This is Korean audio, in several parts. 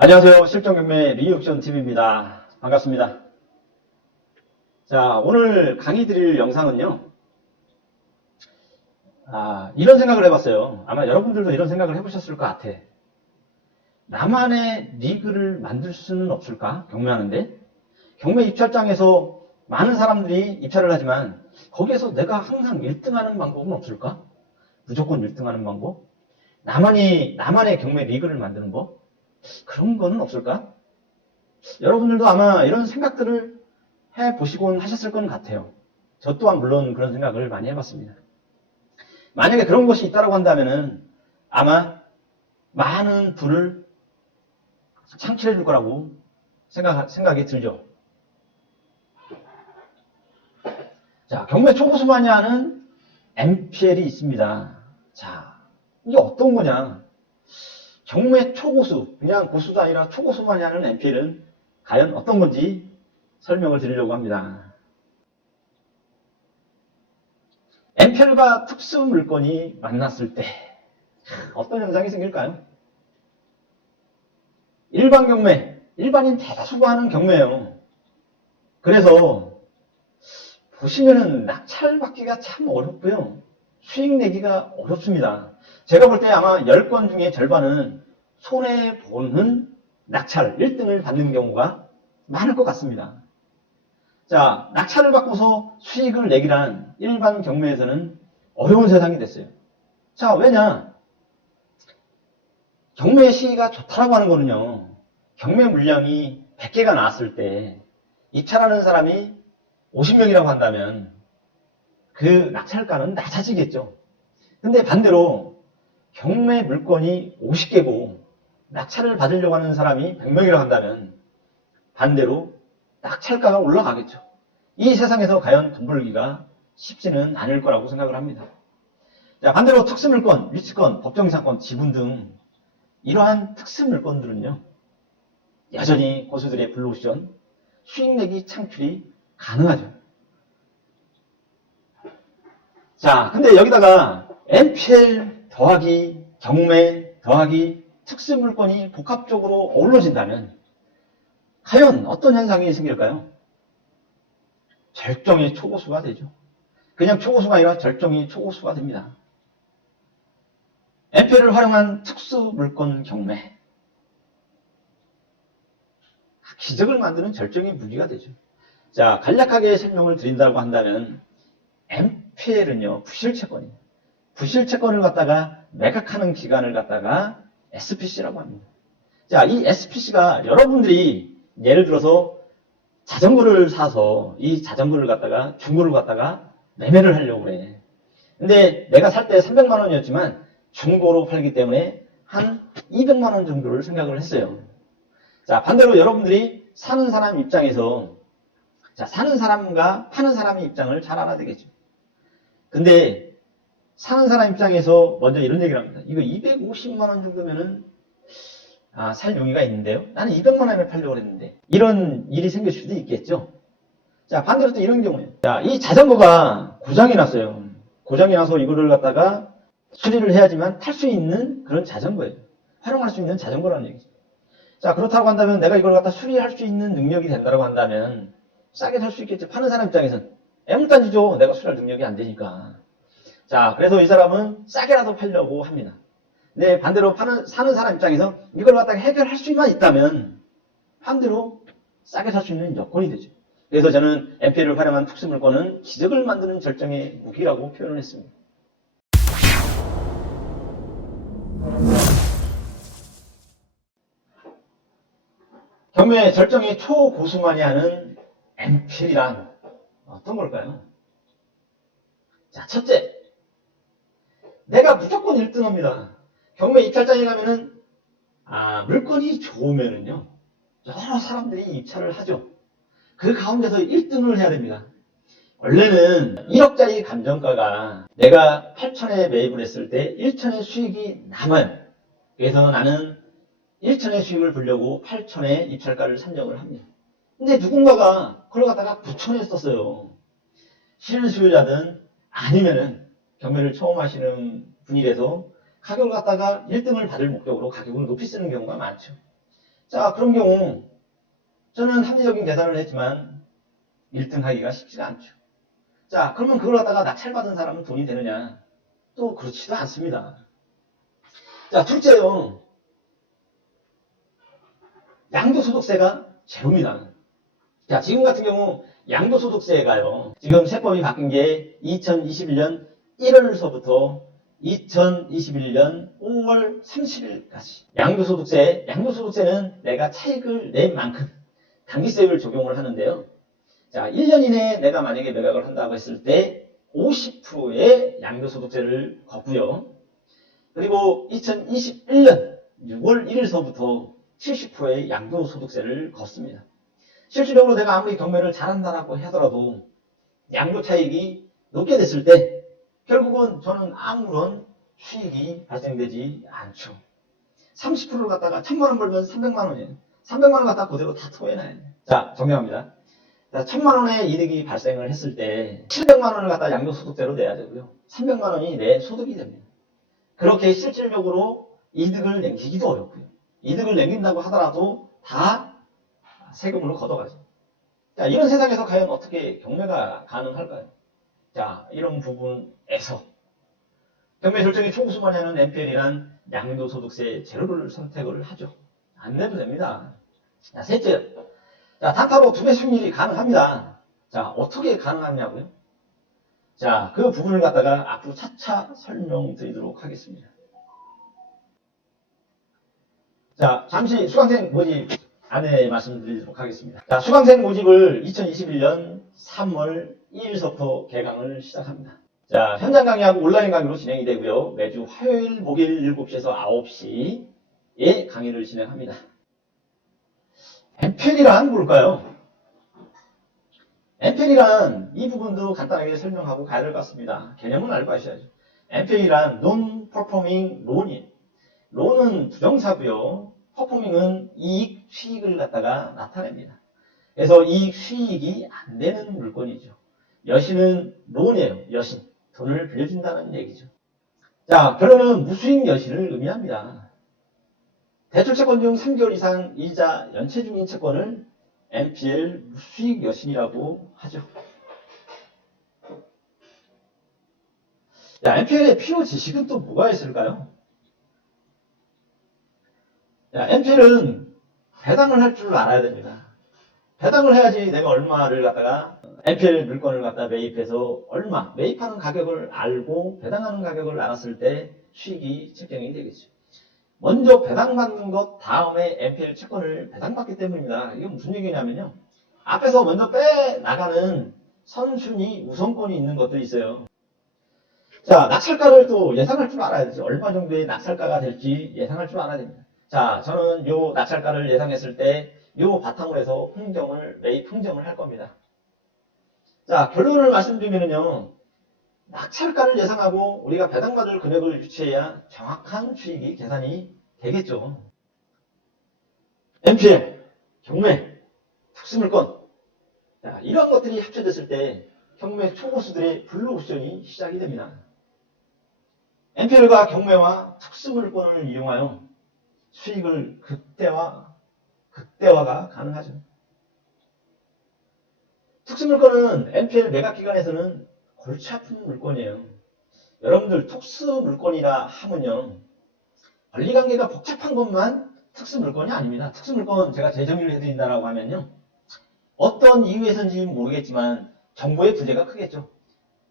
안녕하세요. 실전경매 리액션TV입니다. 반갑습니다. 자, 오늘 강의 드릴 영상은요. 이런 생각을 해봤어요. 아마 여러분들도 이런 생각을 해보셨을 것 같아. 나만의 리그를 만들 수는 없을까? 경매하는데. 경매 입찰장에서 많은 사람들이 입찰을 하지만 거기에서 내가 항상 1등하는 방법은 없을까? 무조건 1등하는 방법? 나만의 경매 리그를 만드는 법? 그런 거는 없을까? 여러분들도 아마 이런 생각들을 해보시곤 하셨을 것 같아요. 저 또한 물론 그런 생각을 많이 해봤습니다. 만약에 그런 것이 있다고 한다면은 아마 많은 부를 창출해 줄 거라고 생각이 들죠. 자, 경매 초고수만이 하는 MPL이 있습니다. 자, 이게 어떤 거냐? 경매 초고수, 그냥 고수도 아니라 초고수만이 하는 MPL은 과연 어떤 건지 설명을 드리려고 합니다. MPL과 특수 물건이 만났을 때 어떤 현상이 생길까요? 일반 경매, 일반인 대다수가 하는 경매예요. 그래서 보시면은 낙찰받기가 참 어렵고요. 수익 내기가 어렵습니다. 제가 볼 때 아마 10건 중에 절반은 손해보는 낙찰 1등을 받는 경우가 많을 것 같습니다. 자, 낙찰을 받고서 수익을 내기란 일반 경매에서는 어려운 세상이 됐어요. 자, 왜냐? 경매 시기가 좋다라고 하는 거는요. 경매 물량이 100개가 나왔을 때 입찰하는 사람이 50명이라고 한다면 그 낙찰가는 낮아지겠죠. 근데 반대로 경매 물건이 50개고 낙찰을 받으려고 하는 사람이 100명이라고 한다면 반대로 낙찰가가 올라가겠죠. 이 세상에서 과연 돈 벌기가 쉽지는 않을 거라고 생각을 합니다. 자, 반대로 특수물건, 위치권, 법정이상권, 지분 등 이러한 특수물건들은요. 여전히 고수들의 블루오션, 수익 내기 창출이 가능하죠. 자, 근데 여기다가 MPL 더하기 경매 더하기 특수물건이 복합적으로 어우러진다면 과연 어떤 현상이 생길까요? 절정의 초고수가 되죠. 그냥 초고수가 아니라 절정의 초고수가 됩니다. MPL을 활용한 특수물건 경매. 기적을 만드는 절정의 무기가 되죠. 자, 간략하게 설명을 드린다고 한다면 MPL은요, 부실채권이에요. 부실채권을 갖다가 매각하는 기간을 갖다가 SPC라고 합니다. 자, 이 SPC가 여러분들이 예를 들어서 자전거를 사서 이 자전거를 갖다가 중고를 갖다가 매매를 하려고 그래. 근데 내가 살 때 300만 원이었지만 중고로 팔기 때문에 한 200만 원 정도를 생각을 했어요. 자, 반대로 여러분들이 사는 사람 입장에서 자, 사는 사람과 파는 사람의 입장을 잘 알아야 되겠죠. 근데 사는 사람 입장에서 먼저 이런 얘기를 합니다. 이거 250만 원 정도면은 살 용의가 있는데요. 나는 200만 원에 팔려고 했는데 이런 일이 생길 수도 있겠죠. 자, 반대로 또 이런 경우에요. 자, 이 자전거가 고장이 났어요. 고장이 나서 이거를 갖다가 수리를 해야지만 탈 수 있는 그런 자전거예요. 활용할 수 있는 자전거라는 얘기죠. 자, 그렇다고 한다면 내가 이걸 갖다 수리할 수 있는 능력이 된다고 한다면 싸게 살 수 있겠죠. 파는 사람 입장에서는 애물단지죠. 내가 수리할 능력이 안 되니까. 자, 그래서 이 사람은 싸게라도 팔려고 합니다. 근데 반대로 사는 사람 입장에서 이걸 갖다가 해결할 수만 있다면 반대로 싸게 살 수 있는 여건이 되죠. 그래서 저는 MPL을 활용한 특수물건은 기적을 만드는 절정의 무기라고 표현을 했습니다. 경매 절정의 초고수만이 하는 MPL이란 어떤 걸까요? 자, 첫째, 내가 무조건 1등합니다. 경매 입찰장에 가면은 물건이 좋으면은요 여러 사람들이 입찰을 하죠. 그 가운데서 1등을 해야 됩니다. 원래는 1억짜리 감정가가 내가 8천에 매입을 했을 때 1천의 수익이 남아요. 그래서 나는 1천의 수익을 보려고 8천의 입찰가를 산정을 합니다. 근데 누군가가 그걸 갖다가 9천에 썼어요. 실수요자든 아니면은 경매를 처음 하시는 분이라서 가격을 갖다가 1등을 받을 목적으로 가격을 높이 쓰는 경우가 많죠. 자, 그런 경우 저는 합리적인 계산을 했지만 1등 하기가 쉽지가 않죠. 자, 그러면 그걸 갖다가 낙찰받은 사람은 돈이 되느냐? 또 그렇지도 않습니다. 자, 둘째요. 양도소득세가 제로입니다. 자, 지금 같은 경우 양도소득세가요. 지금 세법이 바뀐 게 2021년 1월서부터 2021년 5월 30일까지. 양도소득세는 내가 차익을 낸 만큼 당기세율 적용을 하는데요. 자, 1년 이내에 내가 만약에 매각을 한다고 했을 때 50%의 양도소득세를 걷고요. 그리고 2021년 6월 1일서부터 70%의 양도소득세를 걷습니다. 실질적으로 내가 아무리 경매를 잘한다라고 하더라도 양도 차익이 높게 됐을 때 결국은 저는 아무런 수익이 발생되지 않죠. 30%를 갖다가 1000만 원 벌면 300만 원이에요. 300만 원 갖다가 그대로 다 토해놔요. 자, 정리합니다. 1000만 원의 이득이 발생을 했을 때 700만 원을 갖다 양도소득세로 내야 되고요. 300만 원이 내 소득이 됩니다. 그렇게 실질적으로 이득을 남기기도 어렵고요. 이득을 남긴다고 하더라도 다 세금으로 걷어가죠. 자, 이런 세상에서 과연 어떻게 경매가 가능할까요? 자, 이런 부분에서 경매 결정이 총수만에는 MPL이란 양도소득세 제로를 선택을 하죠. 안 내도 됩니다. 자, 셋째. 자, 단타로 2배 수익률이 가능합니다. 자, 어떻게 가능하냐고요? 자, 그 부분을 갖다가 앞으로 차차 설명드리도록 하겠습니다. 자, 잠시 수강생 모집 안내 말씀드리도록 하겠습니다. 자, 수강생 모집을 2021년 3월 2일서부터 개강을 시작합니다. 자, 현장 강의하고 온라인 강의로 진행이 되고요. 매주 화요일, 목요일 7시에서 9시에 강의를 진행합니다. MPL이란 뭘까요? MPL이란 이 부분도 간단하게 설명하고 가야 될 것 같습니다. 개념은 알고 가셔야죠. MPL이란 Non-Performing Loan이에요. 론은 부정사고요. 퍼포밍은 이익, 수익을 갖다가 나타냅니다. 그래서 이익, 수익이 안 되는 물건이죠. 여신은 론이에요. 여신. 돈을 빌려준다는 얘기죠. 자, 결론은 무수익 여신을 의미합니다. 대출채권 중 3개월 이상 이자 연체 중인 채권을 MPL 무수익 여신이라고 하죠. 자, MPL의 필요 지식은 또 뭐가 있을까요? 자, MPL은 배당을 할 줄 알아야 됩니다. 배당을 해야지 내가 얼마를 갖다가 MPL 물건을 갖다 매입해서 얼마, 매입하는 가격을 알고 배당하는 가격을 알았을 때 수익이 책정이 되겠죠. 먼저 배당받는 것 다음에 MPL 채권을 배당받기 때문입니다. 이게 무슨 얘기냐면요. 앞에서 먼저 빼나가는 선순위 우선권이 있는 것도 있어요. 자, 낙찰가를 또 예상할 줄 알아야 되죠. 얼마 정도의 낙찰가가 될지 예상할 줄 알아야 됩니다. 자, 저는 요 낙찰가를 예상했을 때 요 바탕으로 해서 매입 흥정을 할 겁니다. 자, 결론을 말씀드리면요. 낙찰가를 예상하고 우리가 배당받을 금액을 유추해야 정확한 수익이 계산이 되겠죠. MPL, 경매, 특수물건. 자, 이런 것들이 합쳐졌을 때 경매 초고수들의 블루오션이 시작이 됩니다. MPL과 경매와 특수물건을 이용하여 수익을 극대화가 가능하죠. 특수물건은 MPL 매각기간에서는 골치 아픈 물건이에요. 여러분들 특수물건이라 하면요. 권리관계가 복잡한 것만 특수물건이 아닙니다. 특수물건 제가 재정의를 해드린다라고 하면요. 어떤 이유에서인지 모르겠지만 정보의 부재가 크겠죠.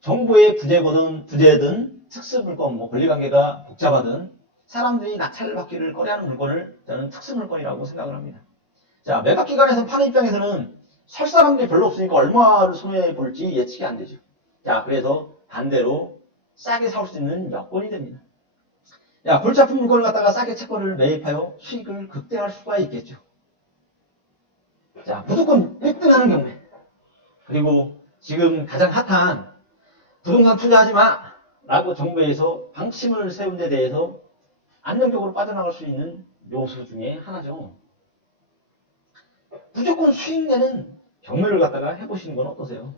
정보의 부재든 특수물건, 권리관계가 복잡하든 사람들이 낙찰을 받기를 꺼려하는 물건을 저는 특수물건이라고 생각을 합니다. 자, 매각기관에서 파는 입장에서는 살 사람들이 별로 없으니까 얼마를 손해볼지 예측이 안 되죠. 자, 그래서 반대로 싸게 사올 수 있는 여건이 됩니다. 야, 골치 아픈 물건을 갖다가 싸게 채권을 매입하여 수익을 극대화할 수가 있겠죠. 자, 무조건 1등하는 경우에 그리고 지금 가장 핫한 부동산 투자하지 마! 라고 정부에서 방침을 세운 데 대해서 안정적으로 빠져나갈 수 있는 요소 중에 하나죠. 무조건 수익 내는 경매를 갖다가 해보시는 건 어떠세요?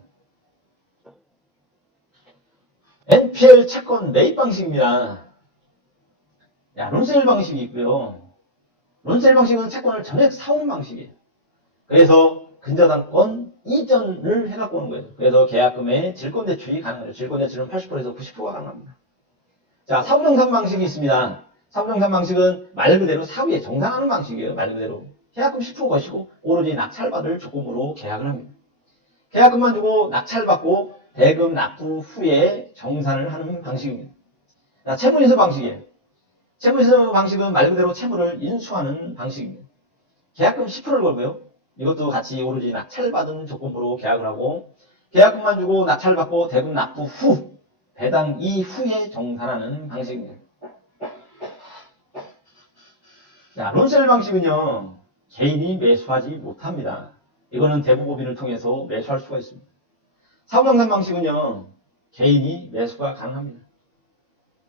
NPL 채권 매입 방식입니다. 야, 론세일 방식이 있고요. 론셀 방식은 채권을 전액 사오는 방식이에요. 그래서 근저당권 이전을 해갖고 오는 거예요. 그래서 계약금의 질권대출이 가능해요. 질권대출은 80%에서 90%가 가능합니다. 자, 사후정산 방식이 있습니다. 사후정산 방식은 말 그대로 사후에 정산하는 방식이에요. 말 그대로. 계약금 10% 것이고 오로지 낙찰받을 조건으로 계약을 합니다. 계약금만 주고 낙찰받고 대금 납부 후에 정산을 하는 방식입니다. 자, 채무인수 방식이에요. 채무인수 방식은 말 그대로 채무를 인수하는 방식입니다. 계약금 10%를 걸고요. 이것도 같이 오로지 낙찰받은 조건으로 계약을 하고 계약금만 주고 낙찰받고 대금 납부 후 배당 이후에 정산하는 방식입니다. 자, 론셀 방식은요. 개인이 매수하지 못합니다. 이거는 대부법인을 통해서 매수할 수가 있습니다. 사후정산 방식은요. 개인이 매수가 가능합니다.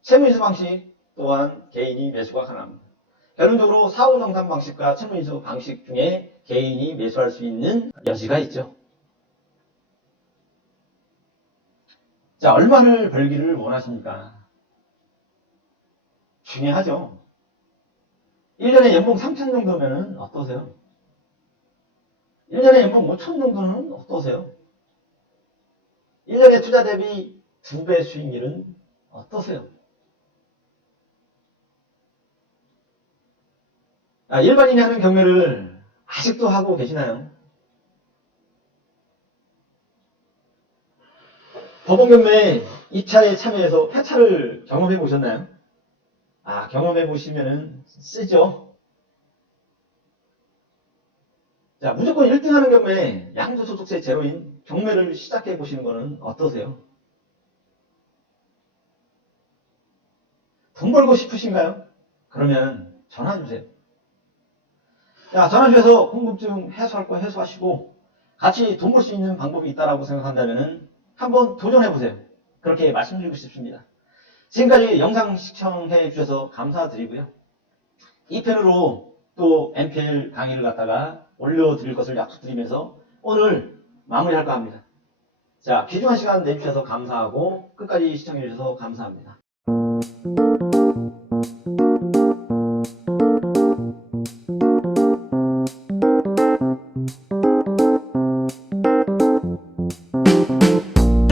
채무인수 방식 또한 개인이 매수가 가능합니다. 결론적으로 사후정산 방식과 채무인수 방식 중에 개인이 매수할 수 있는 여지가 있죠. 자, 얼마를 벌기를 원하십니까? 중요하죠. 1년에 연봉 3천 정도면 어떠세요? 1년에 연봉 5천 정도는 어떠세요? 1년에 투자 대비 2배 수익률은 어떠세요? 일반인이 하는 경매를 아직도 하고 계시나요? 법원 경매에 입찰에 참여해서 회차를 경험해 보셨나요? 경험해 보시면은 쓰죠. 자, 무조건 1등 하는 경매에 양도소득세 제로인 경매를 시작해 보시는 거는 어떠세요? 돈 벌고 싶으신가요? 그러면 전화 주세요. 자, 전화 주셔서 궁금증 해소할 거 해소하시고 같이 돈 벌 수 있는 방법이 있다고 생각한다면 한번 도전해 보세요. 그렇게 말씀드리고 싶습니다. 지금까지 영상 시청해 주셔서 감사드리고요. 이 편으로 또 MPL 강의를 갖다가 올려드릴 것을 약속드리면서 오늘 마무리할까 합니다. 자, 귀중한 시간 내주셔서 감사하고 끝까지 시청해 주셔서 감사합니다.